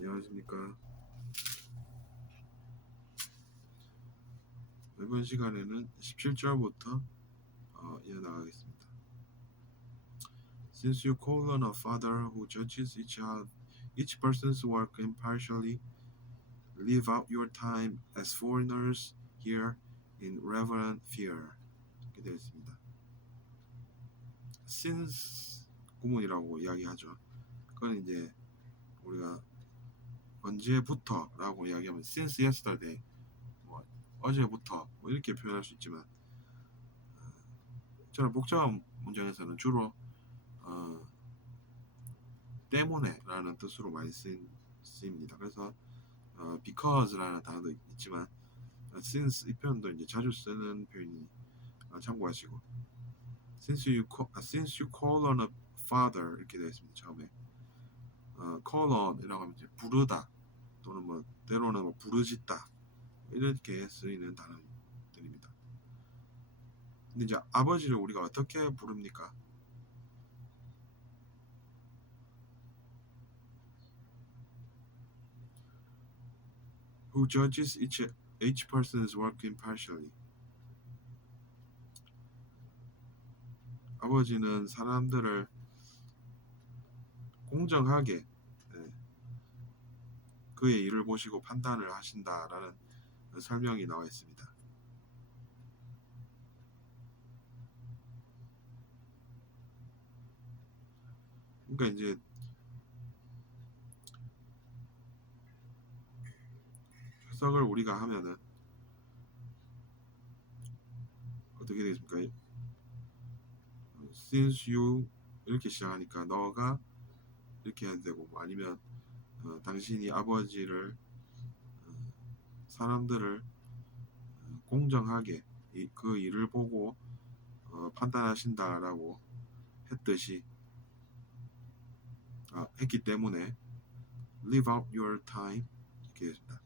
안녕하십니까. 이번 시간에는 17절부터 이어나가겠습니다. Since you call on a Father who judges each person's work impartially, live out your time as foreigners here in reverent fear. 이렇게 되어 있습니다. Since 구문이라고 이야기하죠. 그건 이제 우리가 언제부터라고 이야기하면 since yesterday, 뭐 어제부터 뭐 이렇게 표현할 수 있지만 저는 복잡한 문장에서는 주로 때문에라는 뜻으로 많이 쓰입니다. 그래서 because라는 단어도 있지만 since 이 표현도 이제 자주 쓰는 표현이 참고하시고 since you call on a father 이렇게 되어 있습니다. 처음에 call on이라고 하면 이제 부르다 또는 뭐 때로는 뭐 부르짖다 이렇게 쓰이는 단어들입니다. 근데 이제 아버지를 우리가 어떻게 부릅니까? Who judges each person's work impartially. 아버지는 사람들을 공정하게 그의 일을 보시고 판단을 하신다라는 설명이 나와 있습니다. 그러니까 이제 해석을 우리가 하면은 어떻게 되겠습니까? Since you 이렇게 시작하니까 너가 이렇게 해야 되고 뭐 아니면 당신이 아버지를 사람들을 공정하게 그 일을 보고 판단하신다라고 했듯이 했기 때문에 live out your time 이렇게 됐습니다.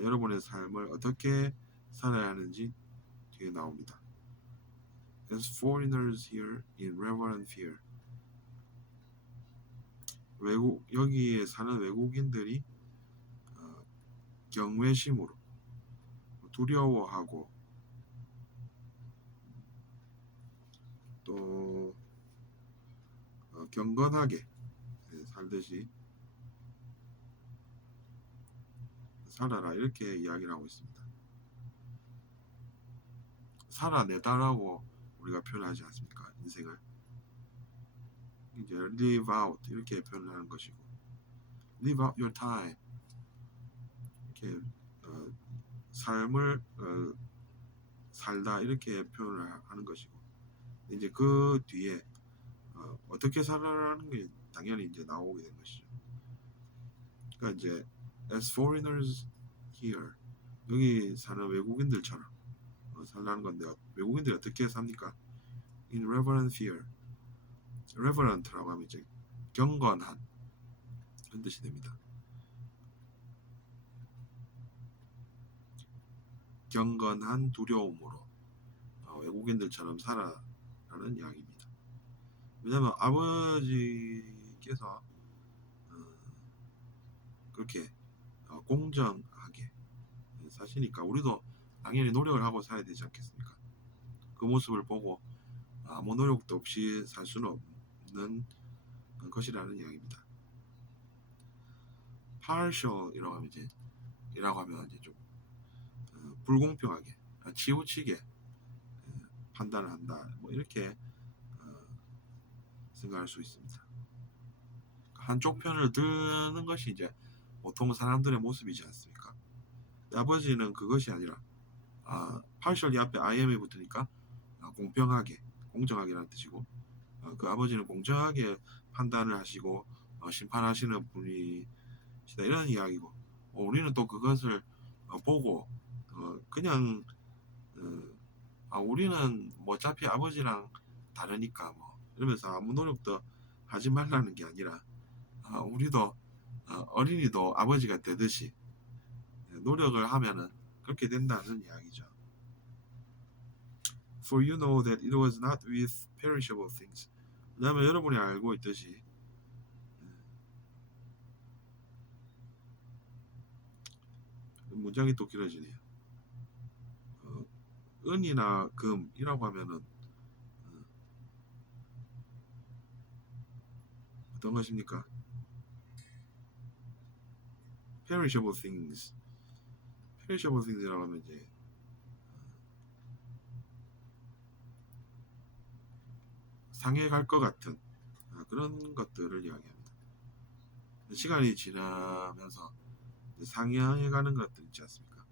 여러분의 삶을 어떻게 살아야 하는지 뒤에 나옵니다. As foreigners here in reverent fear. 여기에 사는 외국인들이 경외심으로 두려워하고 또 경건하게 살듯이 살아라 이렇게 이야기를 하고 있습니다. 살아내다라고 우리가 표현하지 않습니까? 인생을 이제 live out 이렇게 표현하는 것이고 live out your time 이렇게 삶을 살다 이렇게 표현을 하는 것이고 이제 그 뒤에 어떻게 살아라는 게 당연히 이제 나오게 된 것이죠. 그러니까 이제 as foreigners here 여기 사는 외국인들처럼 살라는 건데 외국인들이 어떻게 삽니까? In reverent fear. reverent라고 하면 이제 경건한 그런 뜻이 됩니다. 경건한 두려움으로 외국인들처럼 살아라는 이야기입니다. 왜냐하면 아버지께서 그렇게 공정하게 사시니까 우리도 당연히 노력을 하고 살아야 되지 않겠습니까? 그 모습을 보고 아무 노력도 없이 살 수는 없는 것이라는 이야기입니다. partial이라고 하면 이제 좀 불공평하게 치우치게 판단을 한다 뭐 이렇게 생각할 수 있습니다. 한쪽 편을 드는 것이 이제 보통 사람들의 모습이지 않습니까? 아버지는 그것이 아니라 partially 앞에 IM이 붙으니까 공평하게 공정하게라는 뜻이고 그 아버지는 공정하게 판단을 하시고 심판하시는 분이시다 이런 이야기고 우리는 또 그것을 보고 그냥 우리는 뭐 어차피 아버지랑 다르니까 뭐 이러면서 아무 노력도 하지 말라는 게 아니라 우리도 어린이도 아버지가 되듯이 노력을 하면은 그렇게 된다는 이야기죠. For you know that it was not with perishable things. 왜냐하면 여러분이 알고 있듯이 문장이 또 길어지네요. 은이나 금이라고 하면은 어떤 것입니까? perishable things. perishable things이라고 하면 이제 상해갈 것 같은 그런 것들을 이야기합니다. 시간이 지나면서 상해가는 것들 있지 않습니까?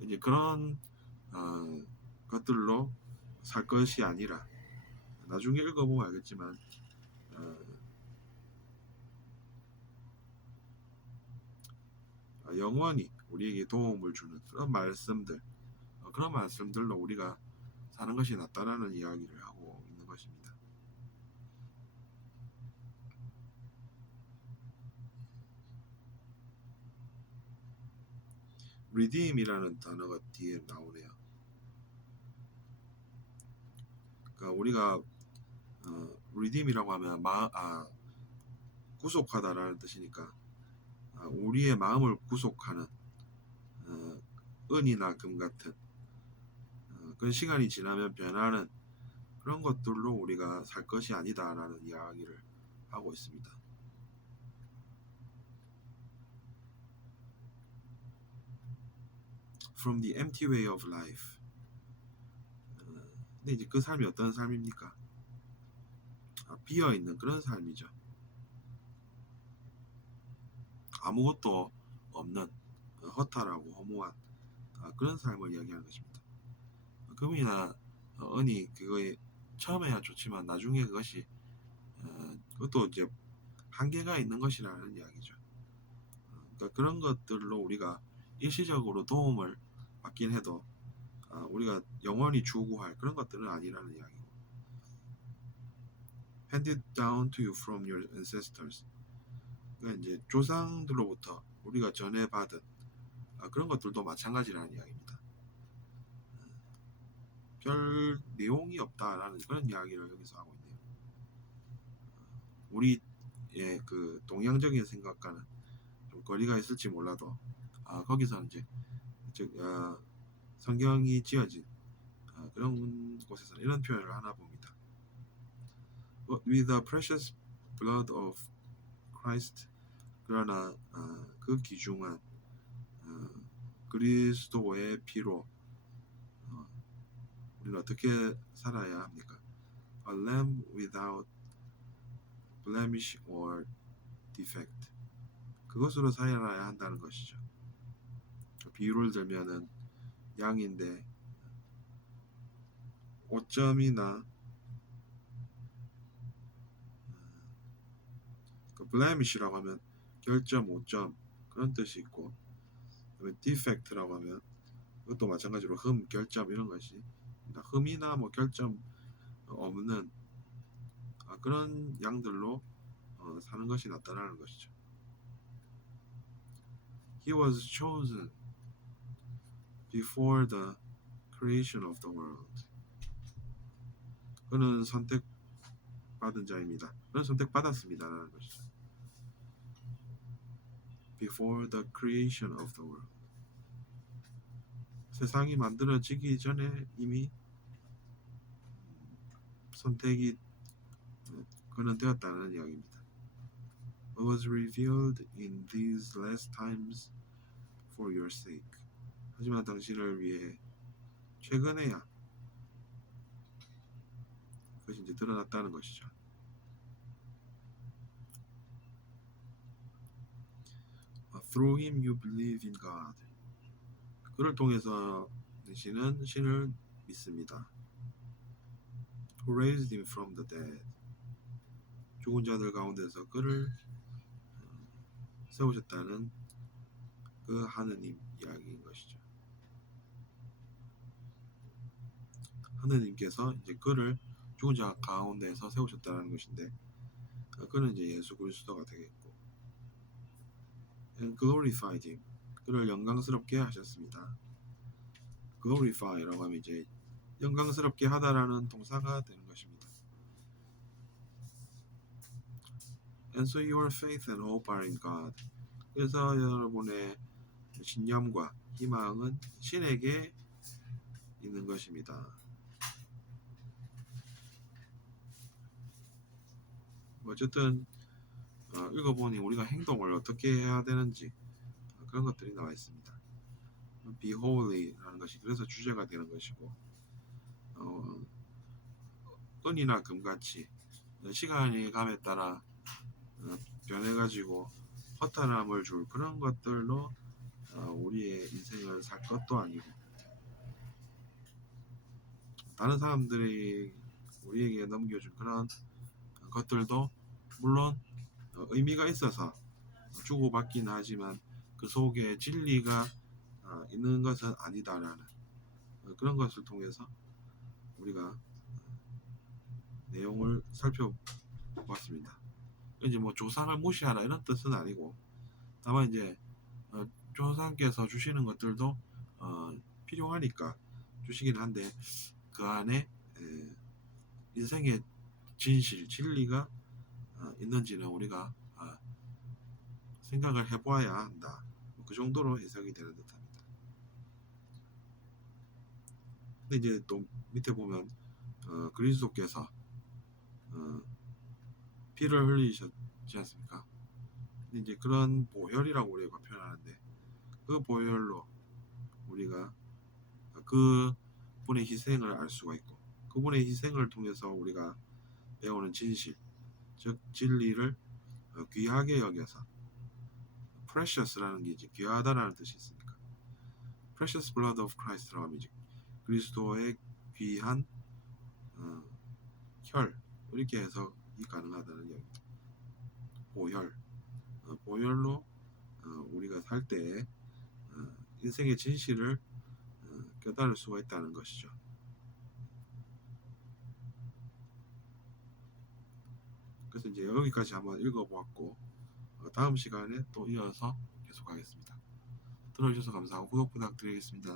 이제 그런 것들로 살 것이 아니라 나중에 읽어보면 알겠지만 영원히 우리에게 도움을 주는 그런 말씀들, 그런 말씀들로 우리가 사는 것이 낫다라는 이야기를 하고 있는 것입니다. redeem이라는 단어가 뒤에 나오네요. 그러니까 우리가 redeem이라고 하면 구속하다라는 뜻이니까 우리의 마음을 구속하는 은이나 금 같은 그런 시간이 지나면 변하는 그런 것들로 우리가 살 것이 아니다라는 이야기를 하고 있습니다. From the empty way of life. 근데 이제 그 삶이 어떤 삶입니까? 비어 있는 그런 삶이죠. 아무것도 없는 허탈하고 허무한 그런 삶을 이야기하는 것입니다. 금이나 은이 그거에 처음에야 좋지만 나중에 그것이 그것도 이제 한계가 있는 것이라는 이야기죠. 그러니까 그런 것들로 우리가 일시적으로 도움을 받긴 해도 우리가 영원히 추구할 그런 것들은 아니라는 이야기고. Handed down to you from your ancestors. 그러니까 이제 조상들로부터 우리가 전해받은 그런 것들도 마찬가지라는 이야기입니다. 별 내용이 없다라는 그런 이야기를 여기서 하고 있네요. 우리의 그 동양적인 생각과는 좀 거리가 있을지 몰라도 거기서 이제 즉 성경이 지어진 그런 곳에서 이런 표현을 하나 봅니다. With the precious blood of Christ. 그러나 그 귀중한 그리스도의 피로 우리는 어떻게 살아야 합니까? A lamb without blemish or defect. 그것으로 살아야 한다는 것이죠. 비유를 들면은 양인데 오점이나 그 blemish라고 하면 결점, 오점 그런 뜻이 있고 defect라고 하면 그것도 마찬가지로 흠, 결점 이런 것이 흠이나 뭐 결점 없는 그런 양들로 사는 것이 낫다라는 것이죠. He was chosen before the creation of the world. 그는 선택받은 자입니다. 그는 선택받았습니다라는 것이죠. Before the creation of the world. 세상이 만들어지기 전에 이미 선택이 그는 되었다는 이야기입니다. What was revealed in these last times for your sake. 하지만 당신을 위해 최근에야 그것이 이제 드러났다는 것이죠. Through him you believe in God. 그를 통해서 당신은 신을 믿습니다. Who raised him from the dead. 죽은 자들 가운데서 그를 세우셨다는 그 하느님 이야기인 것이죠. 하느님께서 이제 그를 죽은 자 가운데서 세우셨다는 것인데 그는 이제 예수 그리스도가 되겠고 and glorified him. 그를 영광스럽게 하셨습니다. glorify라고 하면 이제 영광스럽게 하다라는 동사가 되는 것입니다. And so your faith and hope are in God. 그래서 여러분의 신념과 희망은 신에게 있는 것입니다. 어쨌든 읽어보니 우리가 행동을 어떻게 해야 되는지 그런 것들이 나와 있습니다. Be holy라는 것이 그래서 주제가 되는 것이고, 은이나 금같이 시간이 감에 따라 변해가지고 허탄함을 줄 그런 것들로 우리의 인생을 살 것도 아니고, 다른 사람들이 우리에게 넘겨준 그런 것들도 물론 의미가 있어서 주고받긴 하지만 그 속에 진리가 있는 것은 아니다라는 그런 것을 통해서 우리가 내용을 살펴보았습니다. 이제 뭐 조상을 무시하라 이런 뜻은 아니고, 다만 이제 조상께서 주시는 것들도 필요하니까 주시긴 한데 그 안에 인생의 진실, 진리가 있는지는 우리가 생각을 해보아야 한다. 그 정도로 해석이 되는 듯합니다. 근데 이제 또 밑에 보면 그리스도께서 피를 흘리셨지 않습니까? 근데 이제 그런 보혈이라고 우리가 표현하는데, 그 보혈로 우리가 그 분의 희생을 알 수가 있고, 그분의 희생을 통해서 우리가 배우는 진실, 즉 진리를 귀하게 여겨서, precious라는 게 이제 귀하다라는 뜻이 있으니까 precious blood of Christ라고 하면 이제 그리스도의 귀한 혈, 이렇게 해석이 가능하다는 이야기입니다. 보혈, 보혈로 우리가 살 때 인생의 진실을 깨달을 수가 있다는 것이죠. 그래서 이제 여기까지 한번 읽어보았고, 다음 시간에 또 이어서 계속하겠습니다. 들어주셔서 감사하고 구독 부탁드리겠습니다.